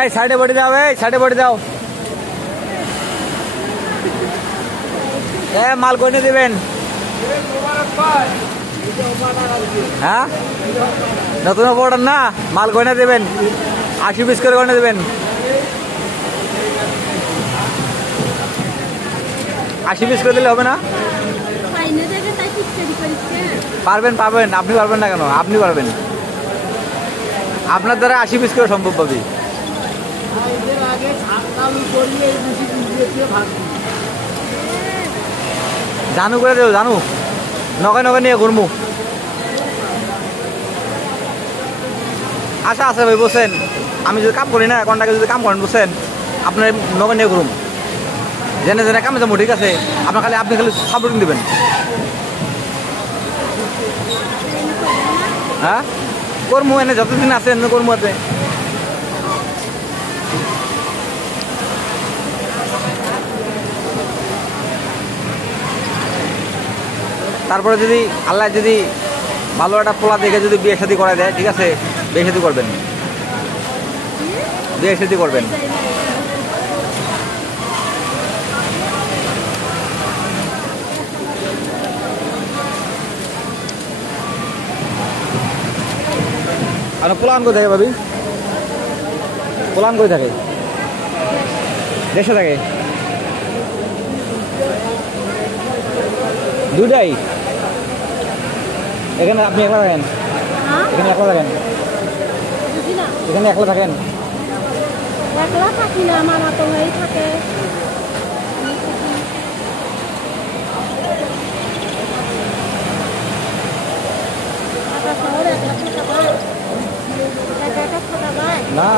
এই সাইডে বডি দাও, এই সাইডে বডি দাও। মাল কইনে দিবেন? হ্যাঁ, নতুন অর্ডার না, মাল কইনে দেবেন? 80 পিস করে কইনে দেবেন? 80 পিস করে দিলে হবে না? পারবেন পারবেন, আপনি পারবেন না কেন? আপনি পারবেন, আপনার দ্বারা 80 পিস করে সম্ভব পাবি। জানু করে দেবো, জানু নগে নগে নিয়ে ঘুরমু। আচ্ছা আছে ভাই, বসেন। আমি যদি কাম করি না, কন্টাকে যদি কাম করেন, বসেন, আপনার নগে নিয়ে ঘুরুম। জেনে জেনে কামে যাবো, ঠিক আছে? আপনি খালি সাপোর্টিং দেবেন। হ্যাঁ কর্মু, এনে যতদিন আছে এনে কর্মু আছে। তারপরে যদি আল্লাহ যদি ভালো একটা পোলা দেখে যদি বিয়ে শাদী করা দেয়, ঠিক আছে, বিয়ে শাদী করবেন, বিয়ে শাদী করবেন। আর পোলান কোথায় থাকে ভাবি? পোলান কোথায় থাকে? দেশে থাকে দুটাই? এখানে আপনি একলা থাকেন? এখানে একলা থাকেন? এখানে একলা থাকেন? একলা থাকি না, মামা তো ভাই থাকে। না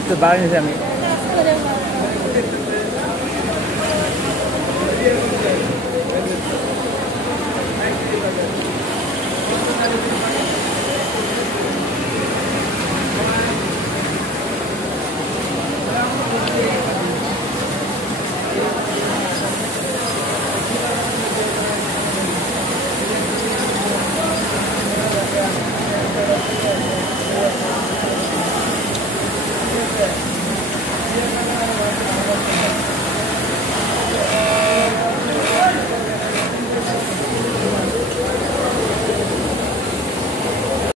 একটু বাড়ি নিয়েছি আমি।